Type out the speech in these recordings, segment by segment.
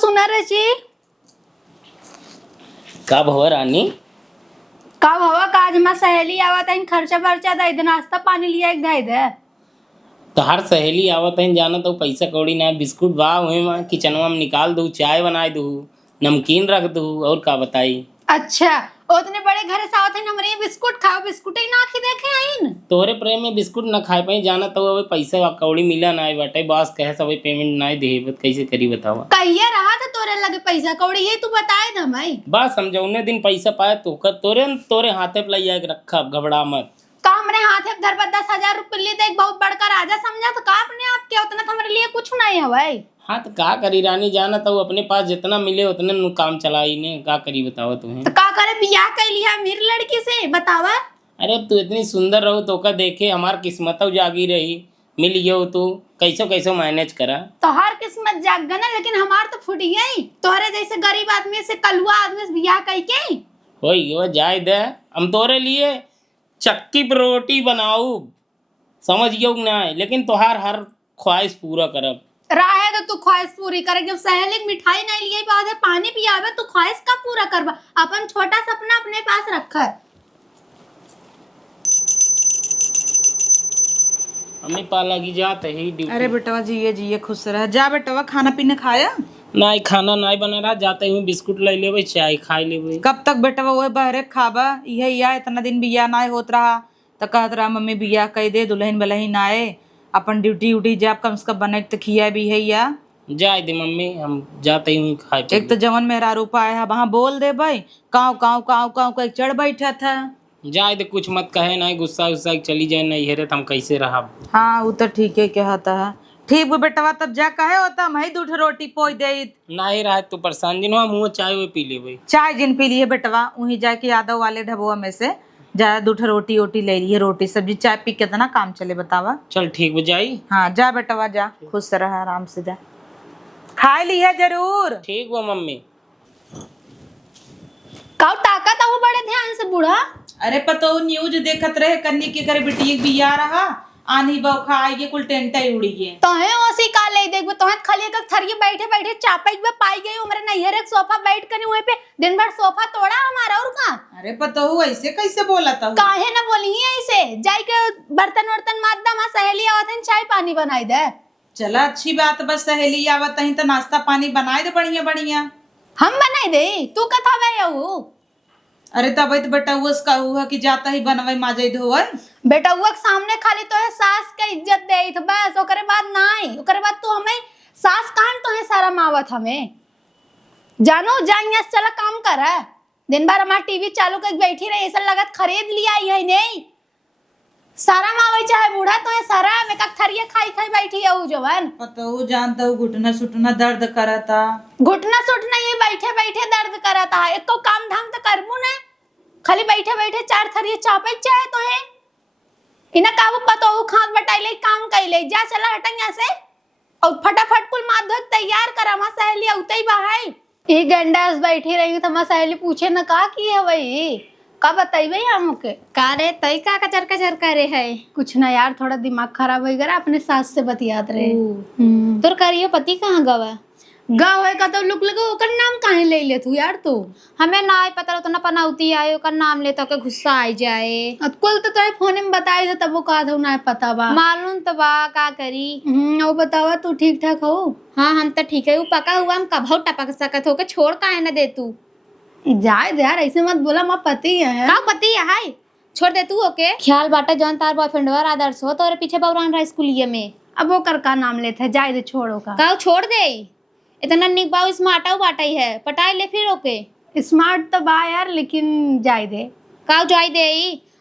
सुना रे जी का भवा रानी? का भवा काज में सहेली आवत है खर्चा वर्चा दे दे नाश्ता पानी लिया एक दे दे। तो हर सहेली आवत है जाना तो पैसा कौड़ी ना बिस्कुट बा हुए मैं किचनवा में निकाल दूँ चाय बनाए दूँ नमकीन रख दूँ और का बताई। अच्छा उतने बड़े घर से आवत है हमरे बिस्कुट खाओ बिस्कुट ही ना खी देखे आइन तोहरे प्रेम में बिस्कुट ना खाए पाई जाना तो अब पैसा कौड़ी मिला ना बाटे बॉस कहे सब पेमेंट ना दे कैसे करी बतावा। कहिया रहा था तोरे लगे पैसा कौड़ी ये तू बताए ना मैं बस समझौने दिन पैसा पाए तो तोरे तोरे हाथे पे लैया के रखा घबरा मत। का हमरे हाथ घर पर 10,000 रुपये लिए एक बहुत बड़का राजा समझा तो का अपने आप के उतना तो हमारे लिए कुछ नहीं है। हाँ तो का करी रानी जाना तो अपने पास जितना मिले उतने काम चलाई ने का करी बतावा तुम्हें। तो का करे बियाह कर लिया मेरी लड़की से बतावा। अरे तू इतनी सुंदर रहो तो का देखे हमार किस्मत जागी रही मिल गयो तू कैसो कैसो मैनेज करा। तो हर किस्मत जाग गना लेकिन हमार तो फूट गई तोहरे जैसे गरीब आदमी से कलुआ आदमी से बियाह कई के होई गयो जाए दे हम तोरे लिए चक्की पर रोटी बनाऊ समझ गयो ना लेकिन तोहार हर ख्वाहिश पूरा करब। राहे तो तू ख्वाहिश पूरी करे जब सहेली मिठाई नहीं लिए पावे पानी पियावे तू ख्वाहिश का पूरा करबा अपन छोटा सपना अपने पास रखा है। हमें पाला की जात है ही ड्यूटी। अरे बेटवा जिये जिये खुश रह जा बेटवा खाना पीना खाया ना खाना ना बना रहा जाते हुए बिस्कुट ले लेवे चाय खाई लेवे। कब तक बेटवा वो बहरे खाबा यही या इतना दिन बिया ना होत रहा तो कहत रहा मम्मी बिया कह दे दुल्हन बलहीन आए अपन ड्यूटी उटी जब कम से कम बने तो खिया भी है या जाए दे मम्मी हम जाते हुए खाए। एक तो जवन मेरा रूपा है वहाँ बोल दे भाई काव काव काव काव का चढ़ बैठा था। जाए दे कुछ मत कहे ना गुस्सा उस्सा चली जाए नहीं हेरे तो हम कैसे रहा। हाँ वो तो ठीक है कहता है ठीक वो बेटवा तब जा कहे होता मैं ही 2 रोटी पोई दे ना ही रहा तू परेशान दिन मुँह चाय वो पी ले चाय जिन पी लिए बेटवा वहीं जाके यादव वाले ढबुआ में से जा 2 रोटी ओटी ले लिए रोटी सब्जी चाय पी कितना काम चले बतावा। चल ठीक बजाई। हाँ जा बेटवा जा खुश रह आराम से जा खाए ली है जरूर। ठीक वो मम्मी। काऊ ताकत हो बड़े ध्यान से बूढ़ा। अरे पतो न्यूज देखत रहे कन्नी के करे बिटिया बिया रहा आनी बौखा आई कुल टेंट ही उड़ी गए तो है ओसी का ले देख तो है खाली का थरिये बैठे बैठे चापा में पाई गई उमरे नैहर एक सोफा बैठ कर वहीं पे दिन भर सोफा तोड़ा हमारा और का। अरे पतो ऐसे कैसे बोला था काहे ना बोली ऐसे जाई के बर्तन वर्तन मार दा सहेली आवत है चाय पानी बनाई दे। चला अच्छी बात बस सहेली आवत है तो नाश्ता पानी बनाए दे बढ़िया बढ़िया हम बनाई दे तू कथा भैया। अरे तब तो बेटा उसका हुआ कि जाता ही बनवाई माजे धोए बेटा वो सामने खाली तो है सास के इज्जत दे तो बस ओकरे बाद नहीं ओकरे बाद तू हमें सास कान तो है सारा मावत हमें जानो जाइए चला काम कर दिन भर हमारा टीवी चालू कर बैठी रही ऐसा लगत खरीद लिया है नहीं सारा मावे चाहे बूढ़ा तो है सारा में का थरिया खाई खाई बैठी है जवान पता हो जानता हूँ घुटना सुटना दर्द करता घुटना सुटना ये बैठे बैठे दर्द करता है एक को काम धाम तो करबू ना खाली बैठे बैठे 4 थरिया चापे चाहे तो है इना काबू पतो खाद बटाई ले काम कर ले जा चला हटा यहाँ से और फटाफट कुल मार धो तैयार करा मा सहेली उते ही बाहर ये गंडास बैठी रही तो मा सहेली पूछे ना का की है भाई का बताइबे हमके का रे तई का कचर करे है कुछ ना यार थोड़ा दिमाग खराब हो गया अपने सास से बतियात रहे। तोर करियो पति कहाँ गवा गाँव है का तो लुक लगो ओकर नाम काहे ले ले तू यार तू हमें ना आई पता तो ना पनौती आए ओकर नाम ले तो के गुस्सा आई जाए कुल तो तोहे फोन में बताई दे तब वो का था ना पता बा मालूम तो बा का करी। वो बतावा तू ठीक ठाक हो। हाँ हम तो ठीक है वो पका हुआ हम कब टपक सकत हो के छोड़ काहे ना दे तू जाए दे यार ऐसे मत बोला माँ पति है का पति है हाय छोड़ दे तू ओके ख्याल बाटा जौन तार बॉयफ्रेंड वर आदर्श हो तोरे पीछे बौरान रहा स्कूलिये में अब वो कर का नाम लेते है जाए दे छोड़ो का छोड़ दे इतना निक बाऊ स्मार्ट बाटा ही है पटाई ले फिर ओके स्मार्ट तो बा यार लेकिन जाए दे का जाए दे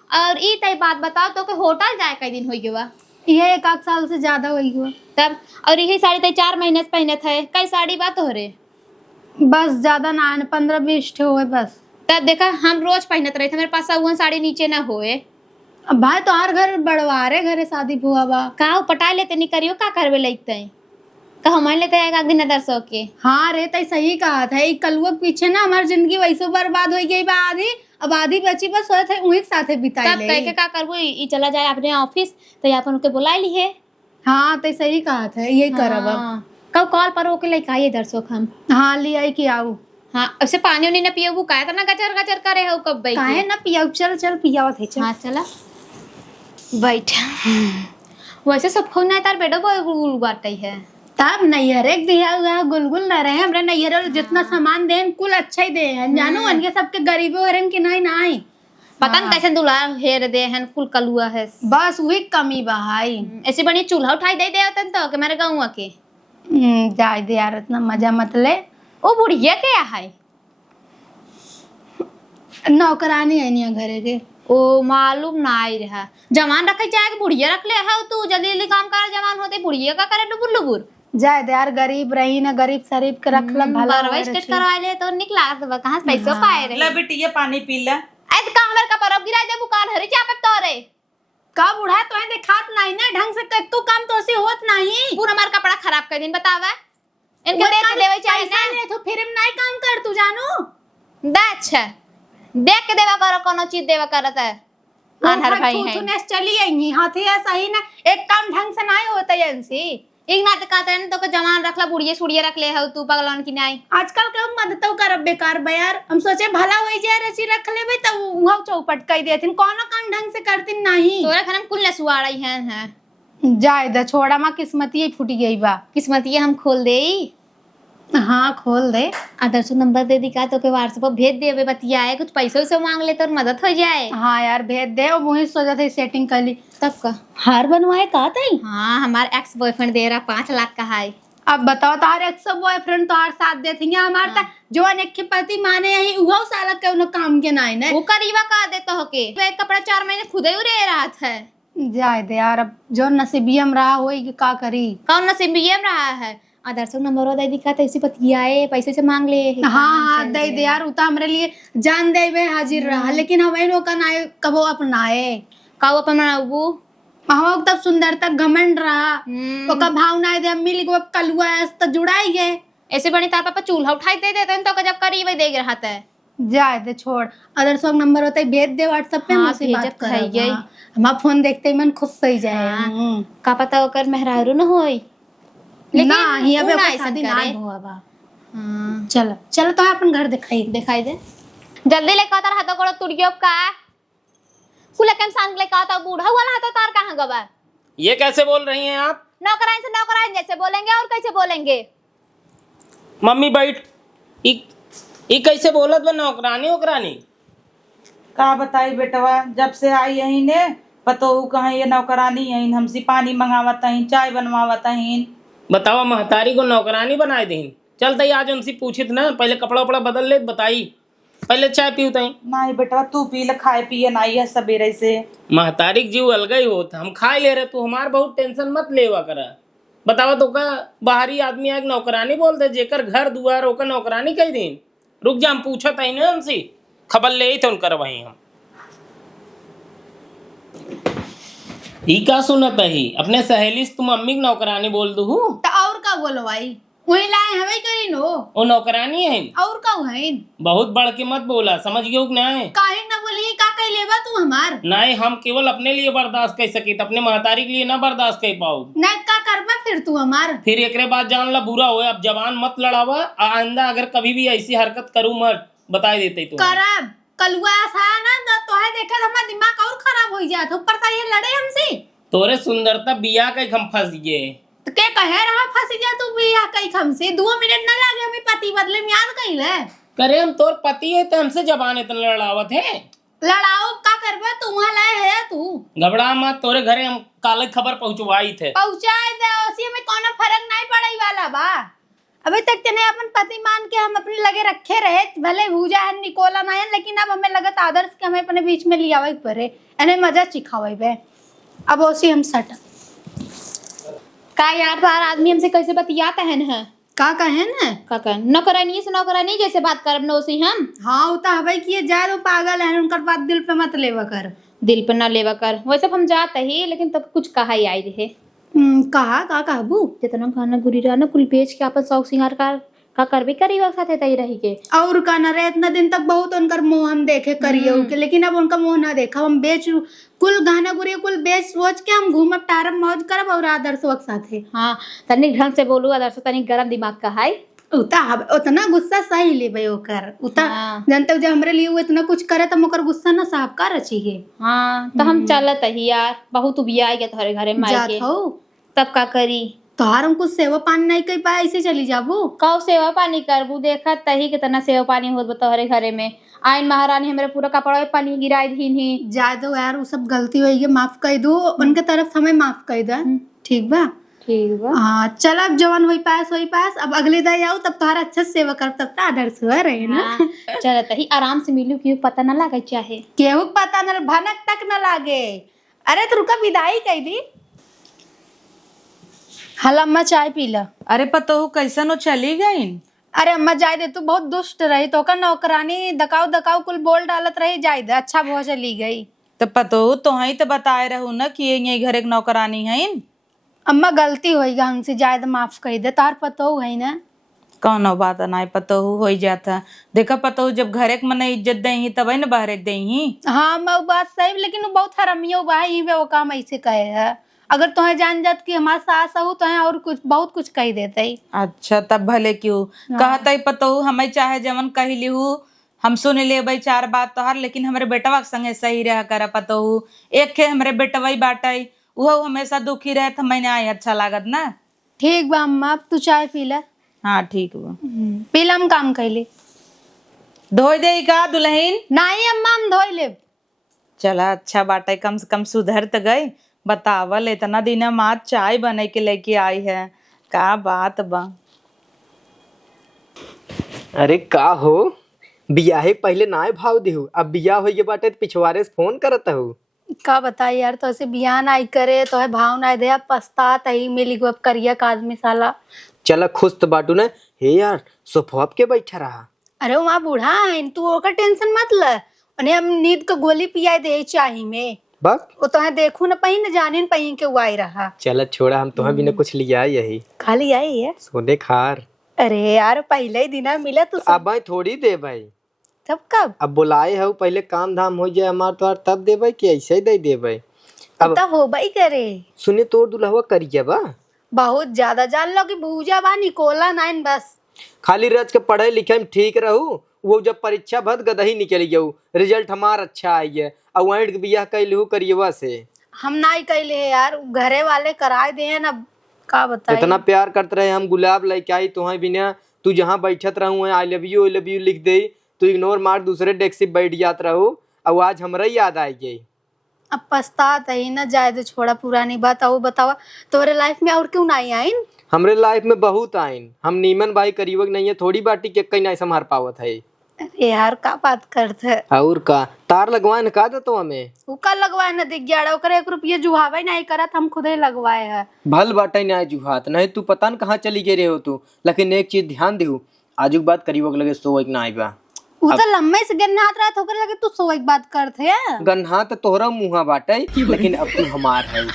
और ई तय बात बताओ तो के होटल जाए कई दिन हो गया ये 1 साल से ज्यादा हो गया तब और यही साड़ी तय 4 महीने से पहने थे कई साड़ी बात हो रे बस ज्यादा ना 15-20 ठे हुए बस तब देखा हम रोज पहनत रहे थे मेरे पास वो साड़ी नीचे ना होए। अब भाई तो हर घर बड़वारे घरे शादी हुआ बा का पटा लेते नहीं करियो का करवे लगते का हमारे लेते एक दिन दर्श के। हाँ रे तय सही कहा था एक कलुआ पीछे ना हमारी जिंदगी वैसे बर्बाद हो गई बा आधी अब आधी बची बस सोए थे उन्हीं के साथे बिताई ले कह के का करबो ई चला जाए अपने ऑफिस तो अपन के बुला ली है। हाँ तय सही कहा था यही करब अब कब कॉल पर होके लेके आई इधर सो हम। हाँ ले आई कि आऊ हाँ ऐसे पानी उनी न पियो का है ना गचर गचर करे हो कब बैठ काहे ना पियाऊ, चल चल पियावत है चल। हाँ चला बैठ। वैसे सब फोन नहीं तार बेटो गुल बाटई है तब नैहर एक दिया हुआ गुलगुल न रहे हमरे नैहर जितना सामान देन कुल अच्छा ही दे हैं जानू उनके सबके गरीबों हरन की नहीं पता न कैसे दूल्हा हेर दे हैं कुल कलुआ है। बस वही कमी बहाई। ऐसे बनी चूल्हा उठाई दे तन तो मेरे गाँव के जाए दे यार इतना मजा मत ले। ओ बुढ़िया क्या है नौकरानी है नहीं घरे के। ओ मालूम ना आई रहा जवान रखे जाए बुढ़िया रख ले है तू जल्दी जल्दी काम कर जवान होते बुढ़िया का करे डुबुर डुबुर जाए दे यार गरीब रही ना गरीब शरीफ के रख ल भला बरवा स्टेट करवा ले तो निकला कहां से पैसा पाए रे ले बेटी ये पानी पी ले। ऐ तो कहां का परब गिरा दे बुकार हरी चापे तोरे का बुढ़ा तो है दिखात नहीं ना ढंग से तू काम तो ऐसे होत नहीं। पूरा हमार कपड़ा खराब कर दिन बतावा इनके देख के देवे चाहिए ना नहीं तो फिर हम नहीं काम कर तू जानू दे अच्छा देख के देवा करो कोनो चीज देवा करत है आनहर भाई है तूने चली आई हाथी है सही ना एक काम ढंग से नहीं होता है इनसे एक नाते काते तो के जवान रखला बुढ़िया सुड़िया रख ले है तू पगलन की नहीं आजकल के मदद करब बेकार बयार हम सोचे भला हो जाए रची रख लेबे तब वहां चौपट कई देथिन कोनो काम ढंग से करतिन नहीं तोरे खनम कुल न सुवाड़ई हैं है जाए द छोड़ा मां किस्मती ही फूट गई बा। किस्मत ये हम खोल देई हाँ खोल दे। आदर्श नंबर दे दी का तो के व्हाट्सएप पर भेज दे बतियाए कुछ पैसे से मांग ले तो मदद हो जाए। हाँ यार भेज दे और वही सोचा था सेटिंग कर ली तब का हार बनवाए का तई। हाँ हमारा एक्स बॉयफ्रेंड दे रहा 5 लाख का है। अब बताओ तार एक सब बॉयफ्रेंड तो हर साथ देती है हमारे हाँ। जो अनेक के पति माने यही वो साला के उन काम के नहीं ना वो करीबा का देता हो के वे कपड़ा 4 महीने खुद ही रह रहा था। जाए दे यार अब जो नसीबियम रहा होई कि का करी कौन नसीबियम रहा है। आदर्श नंबर दे दी का तो ऐसे बतियाए पैसे से मांग ले। हाँ हाँ दे दे यार उता हमरे लिए जान दे वे हाजिर रहा लेकिन हमें नो का ना कबो अपनाए का वो अपना वो हम तब सुंदरता घमंड रहा ओका भावना दे मिल गो कलुआ तो जुड़ाई गए ऐसे बनी तार पापा चूल्हा उठाई दे देते तो जब करीब दे रहा था। जाए दे छोड़ अदर सॉन्ग नंबर होता है भेज दे व्हाट्सएप पे मुझसे बात कर हम फोन देखते ही मन खुश सही जाए का पता होकर मेहरारू न होई लेकिन ना ही अबे कोई शादी ना हुआ बा। चल चल तो अपन घर दिखाई दे जल्दी लेके आता रहा तो कोड़ तुड़ियो का फुल केम सांग लेके आता बूढ़ा वाला हाथ तार कहां गवा। ये कैसे बोल रही हैं आप। नौकराइन से नौकराइन जैसे बोलेंगे और कैसे बोलेंगे। मम्मी बैठ ई कैसे बोलत बा नौकरानी ओकरानी का बताई बेटवा जब से आई यही ने पतो कहीं ये नौकरानी यही हमसे पानी मंगावत हैं चाय बनवावत हैं। बताओ महतारी को नौकरानी बनाए दीन चलते आज उनसे पूछित ना पहले कपड़ा उपड़ा बदल ले बताई पहले चाय पीऊ तई नहीं बेटवा तू पी ले खाए पिए नहीं है सवेरे से महतारी जीव अलग ही होता हम खाए ले रहे तू हमार बहुत टेंशन मत लेवा करा। बतावा तो का बाहरी आदमी एक नौकरानी बोलते जेकर घर दुआर ओकर नौकरानी कह दिन रुक जा हम पूछत है ना उनसे खबर ले तो उनकर वही हम ही का सुनत ही अपने सहेली से तुम अम्मी की नौकरानी बोल दू तो और का बोलो भाई वही लाए हवे करी नो वो नौकरानी है और का है बहुत बढ़ के मत बोला समझ गयो कि नहीं काहे ना बोली का कह लेबा तू हमार नहीं हम केवल अपने लिए बर्दाश्त कर सके अपने महतारी के लिए ना बर्दाश्त कर पाओ नहीं का करबा फिर तू हमार फिर एक बाद जान ला बुरा हो अब जवान मत लड़ावा आइंदा अगर कभी भी ऐसी हरकत करूँ मत बता देते तू करब कलुआ सा ना तो है देखे हमारा दिमाग और खराब हो जात ऊपर से ये लड़े हमसे तोरे सुंदरता बिया के हम फंस गए तो के कहे रहा फंस जा तू बिया कई हमसे 2 मिनट ना लागे हमें पति बदले में याद कइले करे हम तोर पति है तो हमसे जबान इतना लड़ावत है लड़ाओ का करबे तू वहां लाए है तू घबरा मत तोरे घरे हम काले खबर पहुंचवाई थे पहुंचाए दे उसी में कोनो फर्क नहीं पड़ई वाला बा अभी तक तने अपन पति मान के हम अपने लगे रखे रहे भले भूजा है निकोला ना है लेकिन अब हमें लगत आदर्श के हमें अपने बीच में लिया वही परे एने मजा चिखावे बे अब उसी हम सट का यार तार आदमी हमसे कैसे बतियाता है ना का कहे ना का कह नौकरानी से नौकरानी जैसे बात करब न उसी हम हाँ उता हवे किए जा रो पागल है उनकर बात दिल पे मत लेवा कर दिल पे ना लेवा कर वैसे हम जाते ही लेकिन तब कुछ कहा ही आई रहे कहा का कहबू जितना खाना गुरी रहा ना कुल बेच के अपन शौक सिंगार का का करबे करी वो साथे तई रही के। और का न रहे इतना दिन तक बहुत उनकर मुंह हम देखे करिए के, लेकिन अब उनका मुंह ना देखा, हम बेच कुल गहना गुड़िया कुल बेच सोच के हम घूमब टारब मौज करब और आदर्श वक्त साथे। हाँ तनिक ढंग से बोलू आदर्श, तनिक गरम दिमाग का है। उतना गुस्सा सही लेबे ओकर उतना हाँ। जन तक जब हमरे लिए वो इतना कुछ करे तो ओकर गुस्सा ना साहब का रचिए। हाँ तो हम चलत ही यार, बहुत उबिया गया तोहरे घरे माई जात के, हो तब का करी। तोहार हम कुछ सेवा पानी नहीं कर पाए, ऐसे चली जाबू। कौ सेवा पानी करबू, देखा तही कितना सेवा पानी होत तोहरे घरे में। आइन महारानी हमरे पूरा कपड़ा में पानी गिराई दीन ही। जा दो यार, वो सब गलती हुई है, माफ कर दो उनके तरफ से, हमें माफ कर दे, ठीक बा। ठीक बा। हाँ चल, अब जवान हुई पास अब अगले दाई आओ तब तोहार अच्छा से सेवा कर, तब तो आदर्श हुआ रहे ना। हाँ, चलत ही आराम से मिलू, क्यों पता ना लगे चाहे केहू पता न भनक तक न लागे। अरे तू रुका, विदाई कह दी। हल अम्मा चाय पी ला। अरे पतोहू कैसन हो चली गई? अरे अम्मा जाय दे, तू बहुत दुष्ट रही, तो का नौकरानी दकाव दकाव कुल बोल डालत रही, जाय दे, अच्छा बहुत चली गई। तो पतोहू तो ही तो बताए रहू ना कि ये घर एक नौकरानी है। अम्मा गलती होएगा हमसे, जाय दे, माफ कर दे, तार पतो है ना। कौनो बात नहीं, पतोहू हो जाता। देखा पतोहू जब घरे के मने इज्जत दही तब न बाहर दही। हाँ मैं वो बात सही, लेकिन वो बहुत हरामियो बा ही, वो काम ऐसे कहे है। अगर तुम्हें जान जात कि हमारे सास हो तो और कुछ बहुत कुछ कह देते। अच्छा तब भले क्यों कहते पतोहू, हमें चाहे जमन कह लिहू हम सुन ले चार बात तोहर, लेकिन हमारे बेटवा के संगे सही रह कर पतोहू। एक है हमारे बेटवा बाटे, वो हमेशा दुखी रहे तो मैंने आई अच्छा लागत ना। ठीक बा अम्मा, अब तू चाय पी ला। हाँ ठीक बा, पी ला, हम काम कैले। धोई दे का दुल्हन? नहीं अम्मा, हम धोई ले। चला अच्छा बाटे, कम से कम सुधर तो गई। बतावल इतना दिन माँ चाय बने के लेके आई है, का बात बा। अरे का हो, बियाहे पहले नाय भाव देहू, अब बियाह हो गए बाटे तो पिछवारे से फोन करत हूँ। का बताई यार, तो ऐसे बियाह ना करे तो है भाव ना दे, अब पछतात ही मिली गो, अब करिया का आदमी साला। चला खुश तो बाटू ना। हे यार सोफा के बैठा रहा। अरे वहाँ बूढ़ा है, तू ओकर टेंशन मत ल, उन्हें हम नींद को गोली पियाई दे चाही में। बक वो तो है देखू न पही न जाने न पही के वाई रहा। चला छोड़ा, हम तुम्हें बिना कुछ लिया यही खाली आई है सोने खार। अरे यार पहले ही दिन मिला तो अब भाई थोड़ी दे भाई, तब कब अब बुलाए हो पहले काम धाम हो जाए हमार तो तब दे भाई, कि ऐसे ही दे भाई। अब तब हो भाई करे। सुने तोर दुल्हवा करिया बा, बहुत ज्यादा जान लो कि भूजा बा निकोला नाइन बस। खाली रच के पढ़े लिखे में ठीक रहू, वो जब परीक्षा भद गदही निकल गयू, रिजल्ट हमार अच्छा आई है, और वहीं के बियाह कैलू करियवा से। हम नहीं कैले है यार, घरे वाले कराए दे हैं ना, का बताई। इतना प्यार करते रहे, हम गुलाब लेके आई तुम्हें बिना, तू जहाँ बैठत रहू आई लव यू लिख दे, तू इग्नोर मार दूसरे डेस्क से बैठ जात रहू, और आज हमरा याद आई गई। अब पछतात है ना, जाए तो छोड़ा पुरानी बात। और बतावा तोरे लाइफ में और क्यों नहीं आइन? हमरे लाइफ में बहुत आइन, हम नीमन भाई करीबक नहीं है, थोड़ी बाटी के कहीं नहीं संभार पावत है। अरे यार का बात करते। और का तार लगवाए न का देतो हमें, वो का लगवाए न दिख गया, ओकरे 1 रुपया जुहावे नहीं करत, हम खुद ही लगवाए है। भल बाटे ना जुहात नहीं, तू पता न कहाँ चली गए हो तू। लेकिन एक चीज ध्यान देहू, आजुक बात करीबक लगे सो एक ना आईबा। वो तो लम्बे से गन्नात रहा था, ओकरे लगे तू सो एक बात करते है। गन्हा तो तोहरा मुँहा बाटे, लेकिन अब तू हमार है।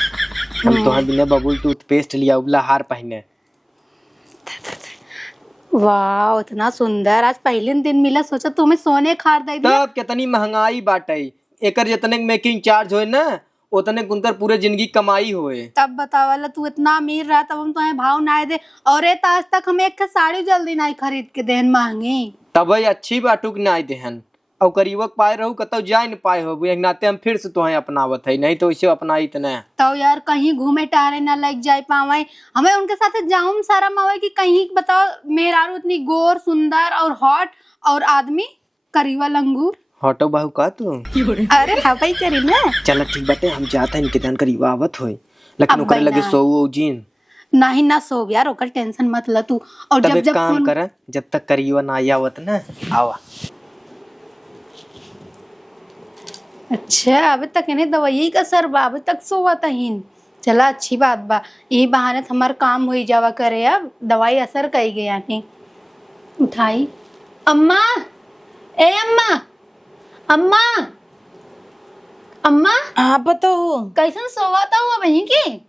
हम तोहर बिना बबुल टूथपेस्ट लिया, उबला हार पहने। वाह इतना सुंदर, आज पहले दिन मिला, सोचा तुम्हें सोने खार दे दिया। तब कितनी महंगाई बाटे, एकर जितने मेकिंग चार्ज होए ना उतने कुनकर पूरे जिंदगी कमाई होए। तब बतावाला तू इतना अमीर रहा, तब हम तुम्हें भाव ना दे, और ये आज तक हम एक साड़ी जल्दी नहीं खरीद के देन मांगी। तब अच्छी बाटुक ना देहन, और करीबक पाए रहू कतौ जाए न पाए हो, एक नाते हम फिर से तोहें अपनावत है, नहीं तो इसे अपनाई त ना। तो यार कहीं घूमे टहरे ना लग जाए पावे, हमें उनके साथ जाऊं शर्म आवे कि कहीं बताओ मेहरारू इतनी गोर सुंदर और हॉट, और आदमी करीवा लंगूर। हटो बाहू का तू। अरे हाँ भाई करी ना। चल ठीक बाटे, हम जाते हैं, इनके ध्यान करीबा आवत होई, लेकिन ओकर लगे सोऊ जीन नहीं ना सो यार, ओकर टेंशन मत ल तू। और तब जब एक जब काम कर, जब तक करीबा ना आवत ना आवा। अच्छा अभी तक इन्हें दवाई का असर बा, अभी तक सोवत हिन। चला अच्छी बात बा, यही बहाने तो हमार काम हो जावा करे, अब दवाई असर कई गया नहीं। उठाई अम्मा, ए अम्मा, अम्मा, अम्मा। हाँ पतोहू कैसन सोवता हुआ वहीं की?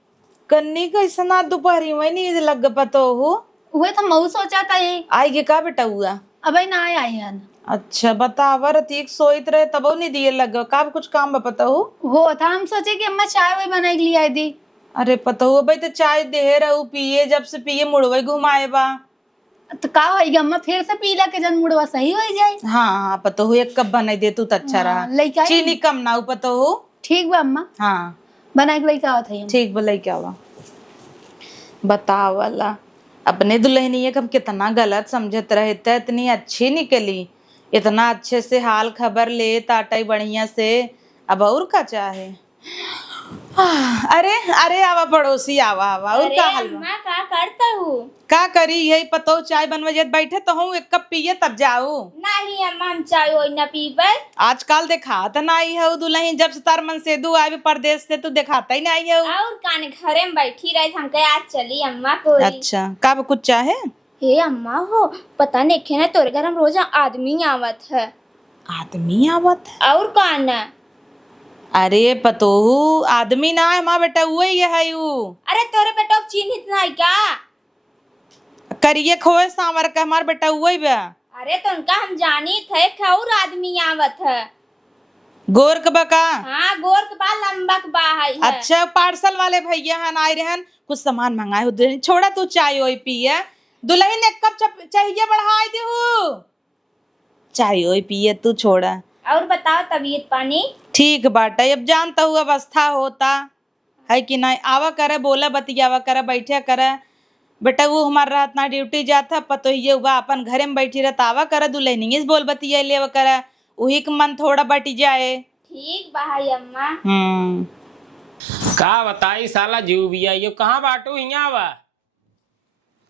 कन्नी कैसन दोपहरी में नींद लग पतोहू। हुए तो मऊ सोचा था ये आई के का बेटा हुआ? अब ना आई हन अच्छा बतावर तीक सोइत रहे तब नहीं दिए लग का कुछ काम बा पता हो? वो था हम सोचे कि अम्मा चाय वही बनाई के लिए आई दी। अरे पता हो भाई तो चाय दे रहू पिए, जब से पिए मुड़वई घुमाए बा। तो का होई अम्मा फिर से पीला के जन मुड़वा सही हो जाए। हाँ पता हो, एक कप बनाई दे तू तो अच्छा रहा। लइका आई? चीनी कम ना हो पता हो। ठीक बा अम्मा हाँ बनाए के लइका आवत है। ठीक बोले क्या हुआ बतावला। अपने दुल्हनिया को हम कितना गलत समझत रहे थे, इतनी अच्छी निकली, इतना अच्छे से हाल खबर ले ताटाई बढ़िया से। अब और का चाहे। अरे अरे आवा पड़ोसी आवा आवा और का हाल बा? अम्मा का करता हूँ? का करी यही पतो चाय बनवा जत बैठे तो हूँ एक कप पिए तब जाऊ। नहीं अम्मा हम चाय वही ना पीबे। आजकल दिखाता ना आई है दुल्हन, जब से तार मन से दू आवे परदेश से तू दिखाता ही ना आई है। और काने घरे में बैठी रही हम कहे आज चली अम्मा को। अच्छा का कुछ चाहे? हे अम्मा हो पता नहीं खे ना तोरे घर हम रोज आदमी आवत है। आदमी आवत है? और कौन है? अरे पतोहू आदमी ना है माँ बेटा, वही है यू। अरे तोरे बेटा को चिन्हित नहीं क्या? करिए खोए सांवर का हमार बेटा वही बा। अरे तो उनका हम जानी थे और आदमी आवत है। गोर के बका? हाँ गोर के बा लंबा के बा है। अच्छा पार्सल वाले भैया हन आए रहन, कुछ सामान मंगाए हो दुल्हन। छोड़ा तू चाय ओई पिए, दुल्हन एक कप चाहिए बढ़ाई दे हो। चाय ओई पिए तू छोड़ा। और बताओ तबीयत पानी? ठीक बाटे, अब जानता हूँ अवस्था होता है कि नहीं। आवा करे बोला बतियावा करे बैठे करे बेटा, वो हमार रात ना ड्यूटी जाता पतो ये हुआ अपन घरे में बैठी रहता। आवा करे दुल्हनिए से बोल बतिया ले करे, वही के मन थोड़ा बटी जाए। ठीक बा है अम्मा। का बताई साला जीव भी आई कहाँ बाटू यहाँ बा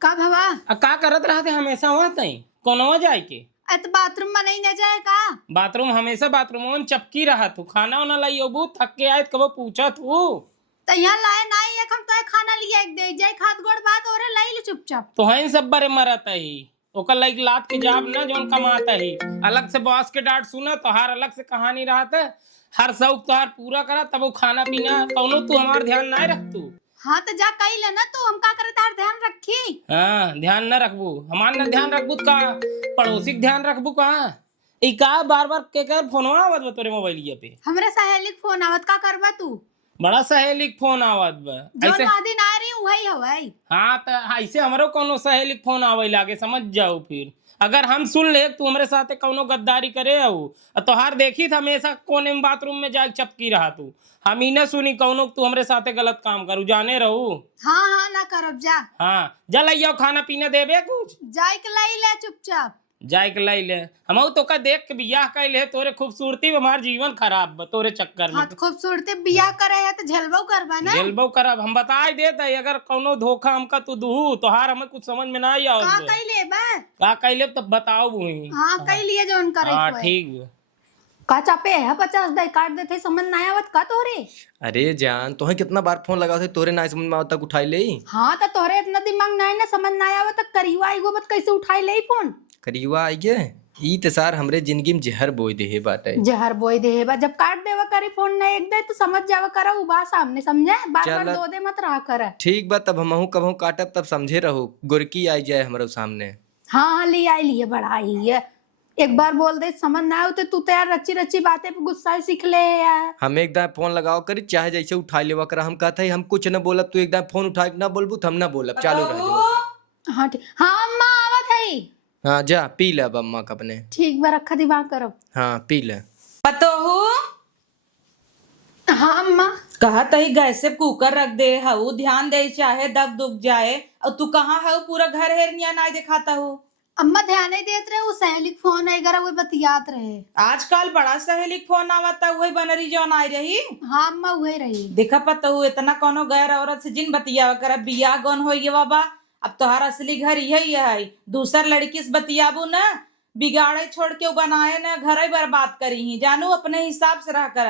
का भवा का करत रहते हमेशा हुआ तई कोनो जाए के अत बाथरूम में नहीं न जाए का? बाथरूम हमेशा बाथरूम में चपकी रहा तू, खाना वाना लाई अबू थक के आए कब पूछा तू तो यहाँ लाए नहीं एक हम तो खाना लिया एक दे जाए खाद गोड़ बात और लाई ले चुपचाप। तो है सब बरे मरता ही ओकर लाइक लात के जाब ना जोन कमाता ही। अलग से बॉस के डांट सुना तो हर अलग से कहानी रहता, हर शौक तोहार पूरा करा तब वो खाना पीना कौनो तू हमार ध्यान ना रख तू। हाँ तो जा कही लेना तू, हम का करे तार ध्यान रखी। हाँ ध्यान न रखबू हमार ना ध्यान रखबू का पड़ोसी के ध्यान रखबू कहाँ? ई का बार बार के कर फोनवा आवत बा तोरे मोबाइलिया पे? हमरे सहेली के फोन आवत का करबा तू? बड़ा सहेली के फोन आवत बा जो ऐसे। दिन आ रही वही हवाई। हाँ तो ऐसे हमरो कोनो सहेली के फोन आवे लागे समझ जाओ। फिर अगर हम सुन ले तू हमरे साथ कौनो गद्दारी करे आऊ तोहार देखी था हमेशा कोने में बाथरूम में जाके चपकी रहा तू, हम ही न सुनी कौनो तू हमरे साथे गलत काम करू जाने रहू। हाँ हाँ ना करब जा। हाँ जा लइया खाना पीना देबे कुछ जाए के लाई ले चुपचाप। जाए के लाई ले हम तो का देख के बियाह कैले तोरे खूबसूरती हमार जीवन खराब बा तोरे चक्कर में। हाँ तो खूबसूरती बियाह करे है तो झलबो करबा ना। जेलबो करब हम बताई देते अगर कौनो धोखा हमका तू दूहू तोहार हमें कुछ समझ में ना आई का आवत कही ले बा? का कैले तब बताओ बुई। हाँ कही लिए जोन करे हाँ कोई। ठीक बा। का चापे है 50 दे काट देते समझ ना आवत का तोरे। अरे जान तोहे कितना बार फोन लगा थे तोरे ना समझ में आवत तक उठाई ले। हाँ तो तोरे इतना दिमाग ना है ना समझ ना आवत तक करिवा आईगो बत कैसे उठाई ले फोन। करीवा आई गे ई ते सार हमरे जिंदगी में जहर बोई दे हे बात है। जहर बोई दे बा जब काट देवा करी फोन ना एक दे तो समझ जावा करा उ बात सामने समझे बार बार चल। दो दे मत रहा कर। ठीक बा तब हमहू कबहू काटब तब समझे रहो गुरकी आई जाए हमारे सामने। हाँ हाँ ले आई लिए बड़ा ही है एक बार बोल दे समझ ना आयो तो तू तो यार रच्ची रच्ची बातें पे गुस्सा सीख ले यार। हम एकदम फोन लगाओ करी चाहे जैसे उठा लेवा कर हम कहते हम कुछ न बोलब तू एकदम फोन उठा के ना बोलबू तो हम ना बोलब चालू रह। हाँ ठीक हाँ अम्मा आवत है। हाँ जा पी ले अब अम्मा का अपने। ठीक बा रखा दिमाग करो। हाँ पी ले। पतोहू हाँ अम्मा कहा तही गैस से कुकर रख दे हऊ ध्यान दे चाहे दब दुख जाए। और तू कहाँ है पूरा घर हेरनिया ना दिखाता हो। अम्मा ध्यान नहीं देते रहे वो सहेली के फोन आई गरा वो बतियात रहे। आजकल बड़ा सहेली के फोन आवता वही बनरी जौन आई रही। हाँ अम्मा वही रही। देखा पता हूँ इतना कोनो गैर औरत से जिन बतियावा कर बियाह गौन हो गया बाबा। अब तोहार असली घर यही है, दूसर लड़की से बतियाबू ना बिगाड़े छोड़ के बनाए ना घर ही बर्बाद करी ही जानू अपने हिसाब से रह कर।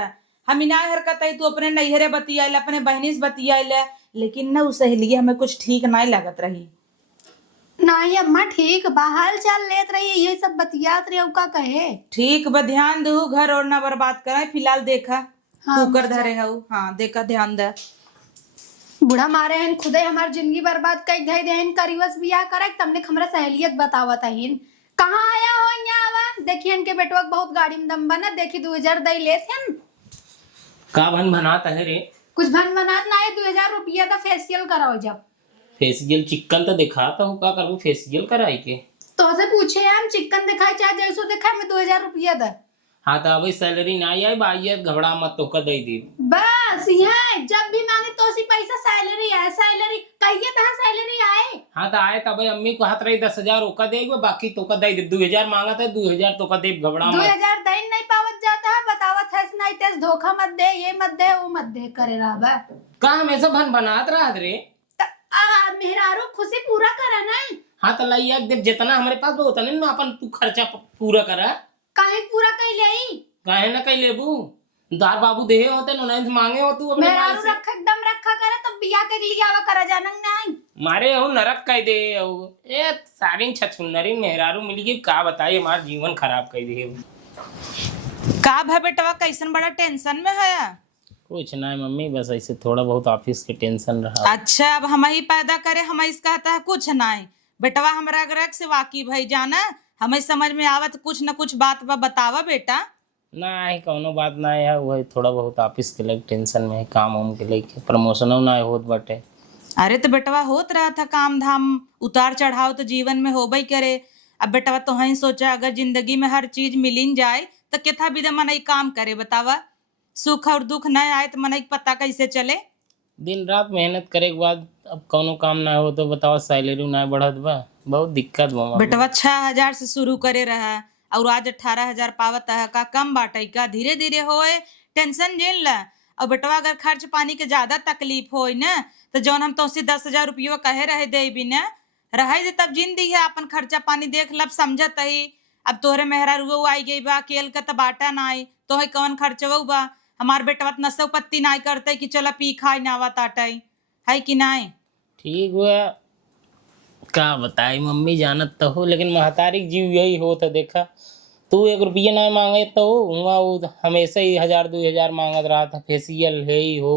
हम इनाय हरकत है तू अपने नैहरे बतियाल अपने बहनी से बतियाल लेकिन ना उस सहेली हमें कुछ ठीक नहीं लगत रही। नहीं अम्मा ठीक बा हाल चाल लेत रही ये सब बतियात रही का कहे। ठीक बा ध्यान दू घर और ना बर्बाद करे फिलहाल देखा हाँ, कुकर धरे हऊ। हाँ देखा ध्यान दे। बूढ़ा मारे हैं खुदे हमार जिंदगी बर्बाद कर दे देन करीबस बियाह करे तमने हमरा सहेलियत बतावत हइन कहाँ आया हो यहाँ आवा देखिए इनके बेटवा के बहुत गाड़ी में दम बना देखी 2000 दई लेत हन का भन बनाता है रे? कुछ भन बनात ना है 2000 रुपया तो फेशियल कराओ जब फेसियल चिकन तो दिखाता हूँ, का करूँ फेसियल कराई के? तो से पूछे हम चिकन दिखाए चाहे जैसो दिखाए मैं 2000 रुपया दे हाँ तो अभी सैलरी ना आई बाई घबरा मत तो का दे दी। बस यहाँ जब भी मांगे तो सी पैसा सैलरी आए सैलरी कहिए तो सैलरी आए। हाँ तो आए तब अम्मी को हाथ रही 10,000 ओका देगा बाकी तो का दे 2000 मांगा था 2000 तो का दे घबरा मत। 2000 दे नहीं पावत जाता है बतावत है नहीं तेज धोखा मत दे ये मत दे वो मत दे करे रहा का हमेशा भन बनात रहा रे? मेहरारू खुशी पूरा करा नहीं। हाँ तो लइया देख जितना हमारे पास बहुत है ना अपन तू खर्चा पूरा करा काहे पूरा कई ले काहे ना कई लेबू दार बाबू देहे होते न मांगे हो तू अपने मेहरारू रखा एकदम रखा करे तो बिया के लिए आवा करा जानंग नहीं मारे हो नरक कह दे ए सारी छछुन्नरी मेहरारू मिल गई का बताइए हमारा जीवन खराब कर दे। का भा बेटवा कैसन बड़ा टेंशन में है? कुछ ना है मम्मी बस ऐसे थोड़ा बहुत ऑफिस के टेंशन रहा। अच्छा अब हम ही पैदा करे हम इसका कहता है कुछ नहीं बेटवा हमरा अगर से वाकिफ है जाना हमें समझ में आवत कुछ न कुछ बात बतावा बेटा। ना है कौनो बात ना है वही थोड़ा बहुत ऑफिस के लिए टेंशन में है काम वाम के लेके प्रमोशन ना होत बटे। अरे तो बेटवा होत रहा था काम धाम उतार चढ़ाव तो जीवन में होबई करे। अब बेटवा तो ही सोचा अगर जिंदगी में हर चीज मिलिन जाए तो केथा भी मनई काम करे बतावा सुख और दुख न आए तो मनई पता कैसे चले। दिन रात मेहनत करे के बाद अब कौनो काम ना हो तो बताओ सैलरी ना बढ़त बा बहुत दिक्कत बा। बेटवा 6000 से शुरू करे रहा और आज 18,000 पावत है का कम बाटे का धीरे धीरे होए टेंशन झेल ला। और बेटवा अगर खर्च पानी के ज्यादा तकलीफ हो न तो जौन हम तो 10,000 रुपये कहे रहे दे भी न रहे दे तब जिंदगी है अपन खर्चा पानी देख लब समझत ही। अब तोहरे मेहरा आई गई बा केल का तो बाटा ना आई तो है कौन खर्चवा बा हमार बेटवा नसो पत्ती नाई करते कि चला पी खाई नावा ताटाई है कि नाई। ठीक हुआ का बताई मम्मी जानत तो हो लेकिन महतारी जीव यही हो तो देखा तू 1 रुपया ना मांगे तो हुआ वो हमेशा ही 1000-2000 मांगत रहा था फेसियल है ही हो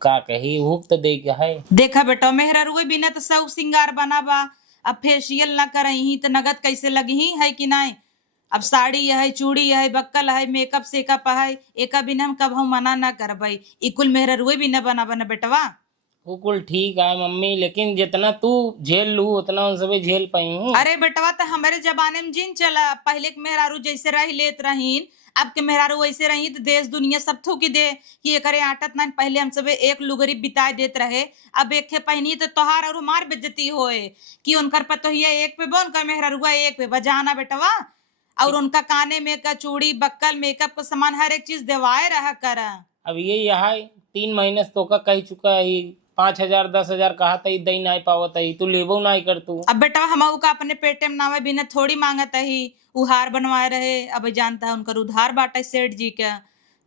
का कही हुक तो दे है। देखा बेटा मेहरा रुए बिना तो सब सिंगार बना बा अब फेशियल ना करही तो नगद कैसे लगही है कि नहीं। अब साड़ी है चूड़ी है बक्कल है मेकअप सेकअप है एक बिना हम कब हम मना ना करबई इकुल मेहरा रुए भी न बना बना बेटवा। वो कुल ठीक है मम्मी लेकिन जितना तू झेल लू उतना उन सब झेल पाई हूँ। अरे बेटवा तो हमारे जमाने में जिन चला पहले के मेहरारू जैसे रह लेत रहीन अब के मेहरारू वैसे रही तो देश दुनिया सब थूकी दे कि एक आटत ना पहले हम सब एक लुगरी बिताए देत रहे अब एक पहनी तो तोहार और हमार बेज्जती होए कि उनकर पतोहिया एक पे बा उनका मेहरारूआ एक पे बजाना बेटवा और उनका काने में का चूड़ी बक्कल मेकअप का सामान हर एक चीज देवाए रहा कर। अब ये यहाँ 3 महीने से तो का कह चुका है 5,000-10,000 कहा था दई ना पावत है तू लेबो ना कर तू। अब बेटा हम का अपने पेटे में नावे बिना थोड़ी मांगत ही उहार बनवाए रहे अब जानता है उनकर उधार बाटा सेठ जी का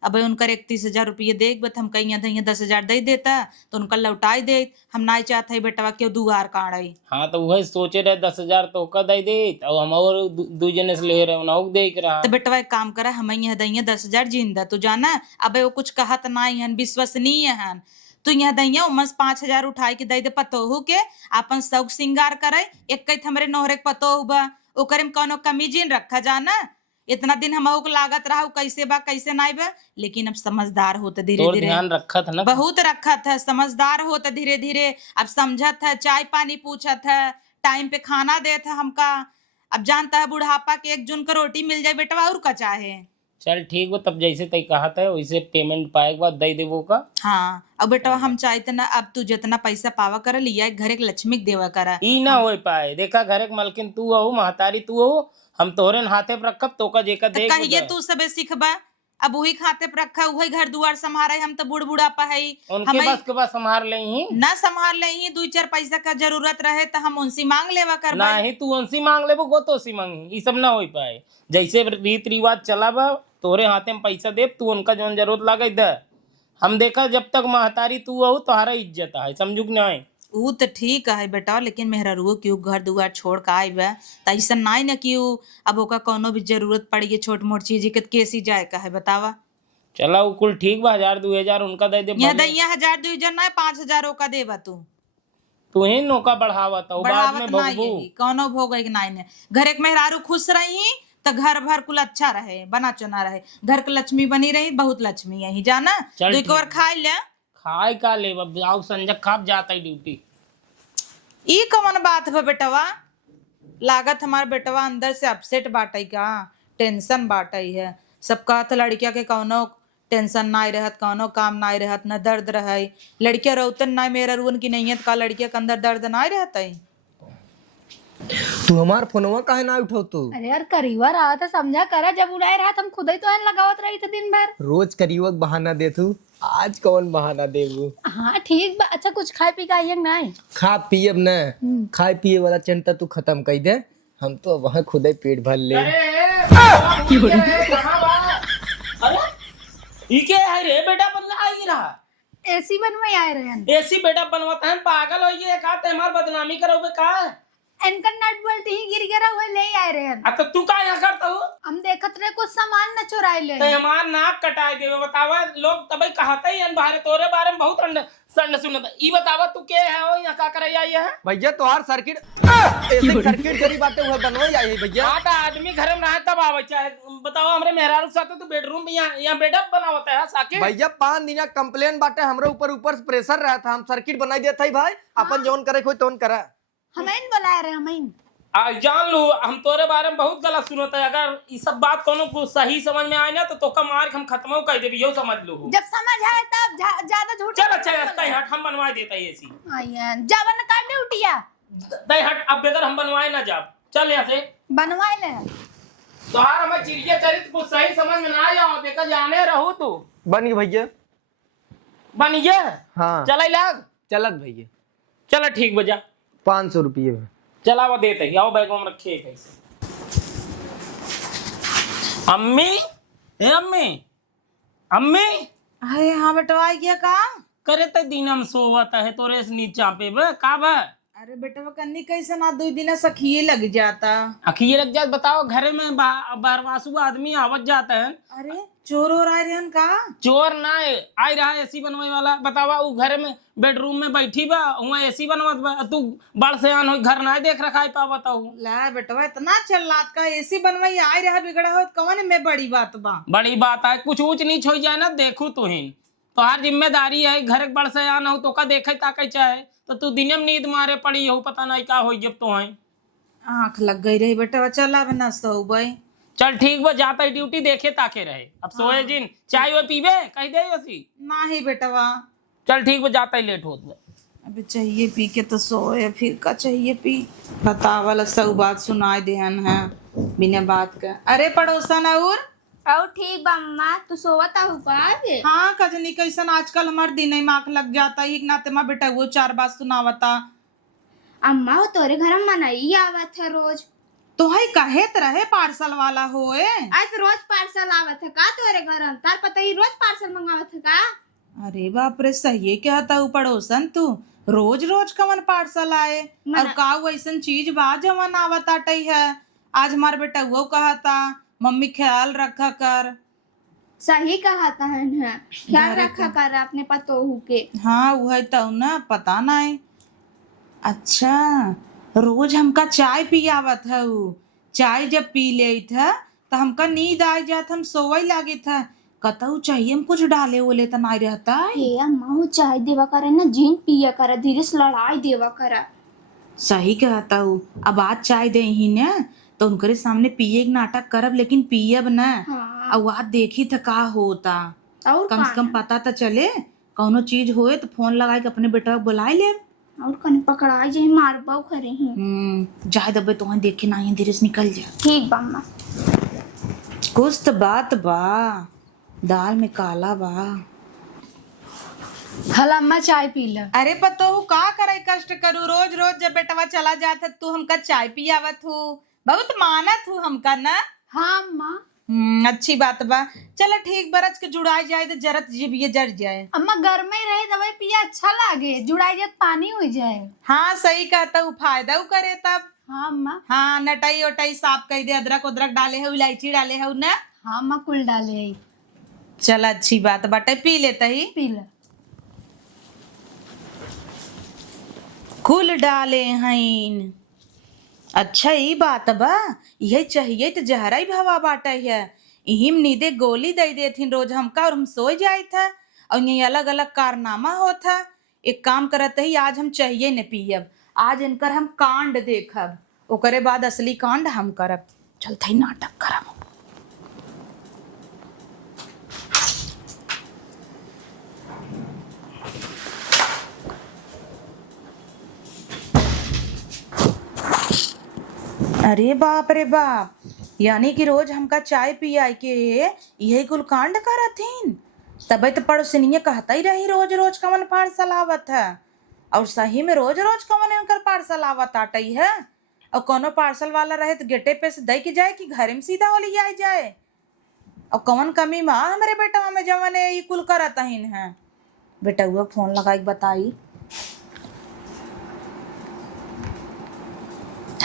अब उनकर 31,000 रुपये देख बत हम कहीं 10,000 दे देता तो उनका लौटाई दे हम ना चाहते है बेटवा क्यों दुआर काढ़ई। हाँ तो वही सोचे रहे 10,000 तो का दे दे और हम और 2 जने से ले रहे ना देख रहा तो बेटवा एक काम करा हम यहाँ दैया 10,000 जिंदा तू जाना अब वो कुछ कहत नहीं है विश्वसनीय है तू यहाँ दैया उमस 5,000 उठाई के दे दे पतोहू के अपन शौक सिंगार करे एक हमरे नोहरे पतोहू बा ओकरे में कौनो कमी जिन रखा जाना इतना दिन हम लागत रहा कैसे बा कैसे नहीं बा लेकिन अब समझदार होता धीरे धीरे ध्यान रखा था ना बहुत रखा था समझदार होता धीरे धीरे अब समझत है चाय पानी पूछत है टाइम पे खाना दे था हमका अब जानता है बुढ़ापा के 1 जून का रोटी मिल जाए बेटवा और का चाहे। चल ठीक हो तब जैसे तय कहा था वैसे पेमेंट पाए के बाद दे देवो का। हाँ अब बेटवा हम चाहते ना अब तू जितना पैसा पावा कर लिया घर एक लक्ष्मी देवा करा ई ना हो पाए देखा घर एक मलकिन तू हो महतारी तू हो हम तोहरे हाथे पर रखब तो का जेका देख कहिए तू सबे सीखबा अब वही खाते पर रखा वही घर दुआर संभारे हम तो बूढ़ बुढ़ापा है उनके बस के पास संभाल ले ही ना संभाल ले ही 2-4 पैसा का जरूरत रहे तो हम उनसे मांग लेवा कर ना ही तू उनसे मांग लेबो गो तो सी मांगी ई सब ना हो पाए जैसे रीत रिवाज चला बा तोरे हाथे में पैसा दे तू उनका जौन जरूरत लागे दे हम देखा जब तक महतारी तू हो तुम्हारा इज्जत है समझू ना है वो तो ठीक है बेटा लेकिन मेहरारू क्यों घर दुआर छोड़ के आए बा तो ऐसा नहीं ना क्यों अब ओका कोनो भी जरूरत पड़ी है छोट मोट चीज के कैसी जाए का है बतावा। चला वो कुल ठीक बा, 1000-2000 उनका दे दे। यहाँ भले। दैया 1000-2000 ना 5000 का देबा तू तू ही नौका बढ़ावत हो, बाद बढ़ावत में ना भोगबू। यही कौनो भोग एक नाई ने घर एक मेहरारू खुश रही तो घर भर कुल अच्छा रहे, बना चुना रहे, घर के लक्ष्मी बनी रही, बहुत लक्ष्मी यही जाना। चल दो ठीक। और खाई ले। खाए का ले अब आओ संजय खाप जाता है ड्यूटी। ई कौन बात है बेटवा? लागत हमार बेटवा अंदर से अपसेट बाटई का, टेंशन बाटई है। सब कहत लड़किया के कौनो टेंशन ना रहत, कौनो काम ना रहत, न दर्द रहे। लड़किया रोतन ना मेरा रुअन की नहीं का, लड़किया के अंदर दर्द ना रहता है। तू हमार फोनवा काहे ना उठाओ तू? अरे यार करीवा रहा था, समझा करा, जब उड़ाए रहा हम खुद ही तो लगावत रही थी दिन भर। रोज करीबक बहाना दे तू, आज कौन बहाना देबू? हाँ ठीक बा। अच्छा कुछ खाए पी का आइए नहीं? खा पियब न, खाए पिए वाला चिंता तू खत्म कर दे, हम तो वहाँ खुद ही पेट भर ले। अरे ई के है रे बेटा, बदला आई रहा। एसी बनवाई आए रहे हैं। ऐसी बेटा बनवाता है, पागल हो ये का ते हमार बदनामी करोगे का? इनका नट बोल्ट ही गिर गिरा हुआ ले आए रहे हैं। अब तो तू का यहाँ करता हो? हम देखत रहे कुछ सामान न चुराए ले। तो हमार नाक कटाए देवे, बतावा लोग तबई कहते ही अन बाहर तोरे बारे में बहुत संड सुनता। ई बतावा तू के है हो, यहाँ का करे आई है? भैया तोहार सर्किट ऐसे सर्किट जरी बातें हुआ बनवाई आई है भैया। हाँ तो आदमी घर में रहे तब आवे चाहे। बताओ हमरे मेहरारू साथ तो बेडरूम यहाँ बेडअप बना होता है साके। भैया 5 दिन कंप्लेन बाटे हमरे ऊपर प्रेशर रहा था, हम सर्किट बनाई देता ही भाई, अपन जौन करे कोई तौन करा। हमें बुलाए रहे हमें। जान लो हम तोरे बारे में बहुत गलत सुनते है। अगर ये सब बात कोनो को सही समझ में आए ना तो तोका मार के हम खत्म कर देबी, यो समझ लो। जब समझ आए तब ज्यादा झूठ। चल अच्छा रास्ता हट, हम बनवा देता है ऐसी। आइए जावन काट दे उठिया। दे हट, अब बेगर हम बनवाए ना जाब। चल यहाँ से बनवाए ले। तो यार हमें चिड़िया चरित्र कुछ सही समझ में ना आया, देखा जाने रहो तू बन गई भैया। बन गया। हाँ चल लाग चलत भैया। चल ठीक बजा 500 रुपये में चला वो देते ही आओ, बैग में रखिए कैसे। अम्मी ए अम्मी अम्मी अरे हाँ बेटवा आई गया का? करे तो दिन हम सोवता है तोरे से नीचा पे बे का बा? अरे बेटवा कन्नी कैसे ना 2 दिन सखिए लग जाता। अखिए लग जात। बताओ घरे में बारवासु आदमी आवत जाता है। अरे चोर हो रहा है का? चोर ना आई रहा एसी बनवाई वाला। बतावा वो घर में बेडरूम में बैठी बा, वहाँ एसी बनवात बा, तू बड़ से आन हो घर ना देख रखा पा। बताऊ ला बेटवा इतना चल रात का एसी बनवाई आए रहा बिगड़ा हो कौन में बड़ी बात बा? बड़ी बात है, कुछ ऊंच नीच हो जाए ना देखू तुहिन तो हर जिम्मेदारी है। घर बड़ से आन हो तो का देखे ताके चाहे तो तू दिन में नींद मारे पड़ी हो, पता नहीं क्या हो जब तो है। आँख लग गई रही बेटवा, चला बना सो भाई। चल ठीक बा, जाता है ड्यूटी देखे ताके रहे। अब सोए जिन चाय वो पीबे कह दे ऐसी। ना ही बेटवा। चल ठीक बा, जाता ही लेट होत बा। अबे चाहिए पी के तो सोए, फिर का चाहिए पी? बतावल सब बात सुनाए देहन है बिना बात का। अरे पड़ोसन और ठीक बा अम्मा, तू सोवता हो का? हाँ कजनी कैसन आजकल हमार दिन ही माख लग जाता है। नाते माँ बेटा वो 4 बात सुनावता। अम्मा हो तोरे घर में मनाई आवत है रोज। तो है कहे रहे पार्सल वाला होए। आज रोज पार्सल आवत है का तोरे घर? तार पता ही रोज पार्सल मंगावत है का? अरे बाप रे, सही कहता हूँ पड़ोसन तू, रोज रोज कवन पार्सल आए और का वैसन चीज बा जवन आवत आटई है। आज हमार बेटा वो कहता मम्मी ख्याल रखा कर। सही कहा था ख्याल रखा कर अपने पतोहू के। हाँ वह तो ना पता नहीं। अच्छा रोज हमका चाय पियावत है। चाय जब पी ले था तो हमका नींद आ जात, हम सोवई लागे था। कतऊ चाहिए हम कुछ डाले वोले तो नहीं रहता। हे अम्मा वो चाय देवा करे ना, जीन पिया करा, धीरे से लड़ाई देवा करा। सही कहता हूँ। अब आज चाय दे ही ना तो उनके सामने पिए के नाटक करब, लेकिन पियब ना। हाँ। अब आज देखी था का होता, और कम से कम पता तो चले। कौनो चीज होए तो फोन लगा के अपने बेटा बुला ले। और कहीं पकड़ा जाए मार बाऊ करे ही। जाए दबे तो वहाँ देखे ना धीरे से निकल जा। ठीक बा अम्मा। कुछ तो बात बा, दाल में काला बा। हल अम्मा चाय पी ले। अरे पतो का करे कष्ट करूँ, रोज रोज जब बेटवा चला जाता तू हमका चाय पियावत हूँ, बहुत मानत हूँ हमका ना। हाँ अम्मा। अच्छी बात बा। चलो ठीक बरज के जुड़ाई जाए तो जरत जीविए जर जाए। अम्मा घर में ही रहे दवाई पिया अच्छा लागे, जुड़ाई जाए पानी हो जाए। हाँ सही कहता हूँ, फायदा करे तब। हाँ अम्मा। हाँ नटाई ओटाई साफ कर दे, अदरक उदरक डाले है, इलायची डाले है ना। हाँ अम्मा कुल डाले। चल अच्छी बात बाटे, पी लेता ही। पी ले। कुल डाले हैं। अच्छा ही बात बा, यही चाहिए तो जहरा ही भवा बाटे है। इहिम नीदे गोली दे देथिन रोज हमका और हम सो जाए था, और ये अलग अलग कारनामा होता। एक काम करत ही, आज हम चाहिए न पियब, आज इनकर हम कांड देखब, ओकरे बाद असली कांड हम करब। चलते ही नाटक करब। अरे बाप रे बाप, यानी कि रोज हमका चाय पिया के यही कुल कांड करथिन। तबे तो पड़ोसिनिया कहता ही रही रोज रोज कमन पार्सल आवत है, और सही में रोज रोज कमन इनकर पार्सल आवत आटई है। और कोनो पार्सल वाला रहे तो गेटे पे से दे के जाए कि घरे में सीधा हो लिया जाए। और कौन कमी माँ हमारे बेटा में जवन ये कुल करतहिन है। बेटा हुआ फोन लगा के बताई।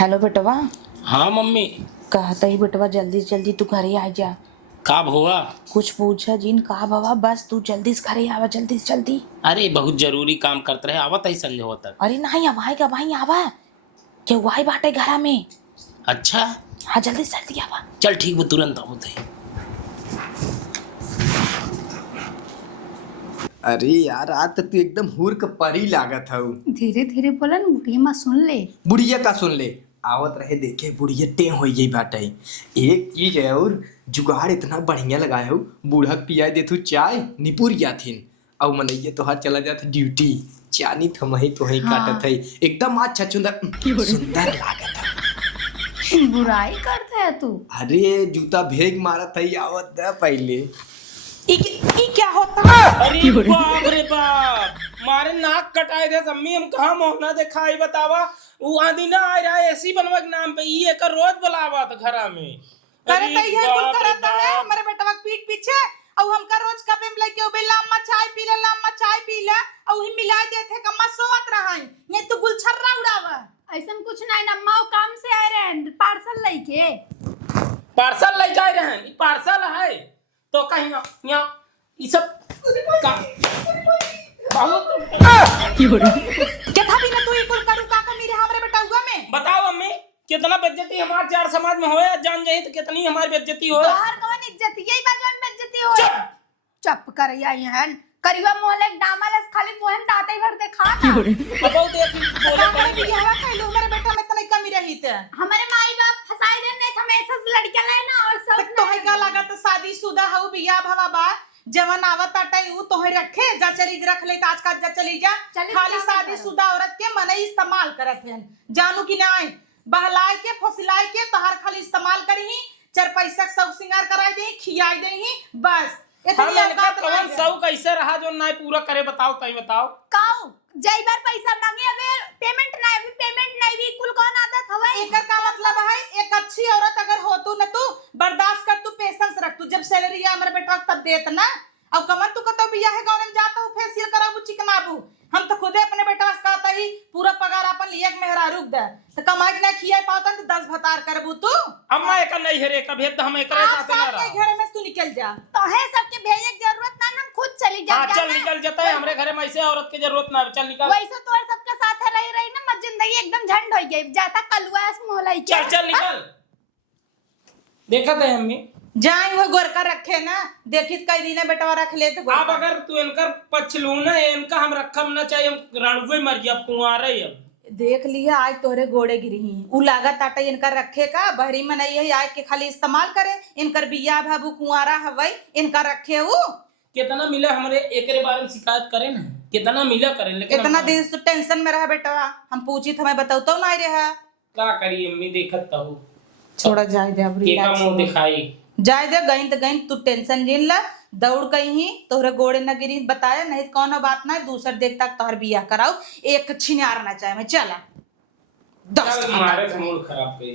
हेलो बेटवा। हाँ मम्मी। कहता ही बेटवा जल्दी से जल्दी तू घरे आ जा। का हुआ? कुछ पूछा जिन का बाबा, बस तू जल्दी से घरे आवा, जल्दी से जल्दी। अरे बहुत जरूरी काम करते रहे, आवत ही संजय होता। अरे नहीं आवाई का भाई आवा, क्या वाई बाटे घरा में। अच्छा हाँ जल्दी से जल्दी आवा। चल ठीक है, तुरंत आवत है। अरे यार आज तो तू एकदम हुर का परी लागत हऊ। धीरे धीरे बोला न, बुढ़िया माँ सुन ले। बुढ़िया का सुन ले, आवत रहे देखे बुढ़िया टे हो गई बाटे। एक चीज है और जुगाड़ इतना बढ़िया लगाए हो, बूढ़ा पिया दे तू चाय निपुर गया थिन, और मनैया तो हाथ चला जाता ड्यूटी, चानी थमही तो ही काटत है, एकदम अच्छा सुंदर सुंदर लागत है। बुराई करते है तू। अरे जूता भेग मारत है, आवत दे पहले। ई क्या होता है? अरे बाप रे बाप, मारे नाक कटाए थे अम्मी, हम कहाँ मोहना दिखाई बतावा। वो आदि ना आ रहा है एसी बनवा के नाम पे, ये कर रोज बुलावा तो घरा में। करता ही है कुल करता है हमारे बेटवा के पीठ पीछे। और हमका रोज कपे में लेके उबे लाम्मा चाय पी ले, लाम्मा चाय पी ले, और ही मिला देथे कम्मा सोवत रहाई। ये तू गुलछर्रा उड़ावा। ऐसा कुछ नहीं ना, अम्मा वो काम से आए रहे पार्सल लेके। पार्सल ले जाए रहे, पार्सल है तो कहीं यहाँ ये सब का बहुत क्या था भी ना तू ये कुल करू का मेरे हमरे बेटा हुआ में। बताओ अम्मी, कितना बेइज्जती हमारे चार समाज में होया, जान जाए तो कितनी हमारी बेइज्जती हो। बाहर कौन इज्जत, यही बाजू में इज्जती हो। चुप कर यहाँ करिवा मोहल्ले डामल खाली मोहन दाते भर देखा ना। अब देखी बोले पड़ी ये हवा कहलो हमारे बेटा में इतनी कमी रही थे। हमारे माई बाप फसाए देने हमेशा से लड़कियां लेना और सब तो है का लगा तो शादीशुदा हऊ बियाह भवा बा जवन आवत आटे उ तोहे रखे जा चली रख ले आज का जा चली जा। खाली शादीशुदा औरत के मने इस्तेमाल करत हैं, जानू कि नहीं। बहलाए के फसिलाए के तोहार खाली इस्तेमाल करही, चार पैसा सब सिंगार कराई देही, खियाई देही, बस हम कौन सब कैसे रहा जो ना पूरा करे। बताओ तई बताओ काऊ जई बार पैसा मांगे अबे पेमेंट नहीं, अभी पेमेंट नहीं भी कुल कौन आदत हवे। एकर का मतलब है एक अच्छी औरत अगर हो तू न तू बर्दाश्त कर, तू पेशेंस रख, तू जब सैलरी आ हमारे बेटा तब देत ना। अब कमर तू कतो बियाह है गाँव में जाता हूँ फेशियल कराबू चिकनाबू, हम तो खुदे अपने बेटा से कहता ही पूरा पगार अपन लिए मेहरा रुक दे तो कमाई ना खिया पाता तो 10 भतार करबू तू। अम्मा एक नहीं है रे, कभी तो हम एकरे साथ ना रहा। घर में तू निकल जा तो है सबके भेजे की जरूरत ना, हम खुद चली जा। हां चल निकल जाता है, हमरे घर में ऐसे औरत की जरूरत ना, चल निकल। वैसे तो और सबके साथ रही रही ना मत जिंदगी एकदम झंड हो गई, जाता कलुआ इस मोहल्ले के। चल चल निकल। देखा थे अम्मी जाए वो गोरका रखे ना, देखित कई दिन बेटवा रख ले तो अब अगर तू इनकर पछलू ना, इनका हम रखम ना चाहिए, रणगुई मर गया कुंवारा ही। अब देख लिया आज तोरे गोड़े गिरी उ लागत आटा इनकर रखे का बहरी में नहीं है, आए के खाली इस्तेमाल करे। इनकर बिया भाबू कुंवारा हवई, इनका रखे उ कितना मिला हमरे एकरे बारे में शिकायत करे ना, कितना मिला करे, लेकिन इतना दिन से टेंशन में रहा बेटवा। हम पूछी हमें बताऊ तो नहीं रहा। का करी अम्मी, देखत तो हो छोड़ा जाए दे के का मुंह दिखाई जाए दे गई तो गई, तू टेंशन जिन ला दौड़ कहीं तोहरे गोड़े न गिरी बताया नहीं कौन बात ना दूसर देख तक तोहर बियाह कराऊ, एक छिनार ना चाहे मैं चला 10 मारे मूड खराब कर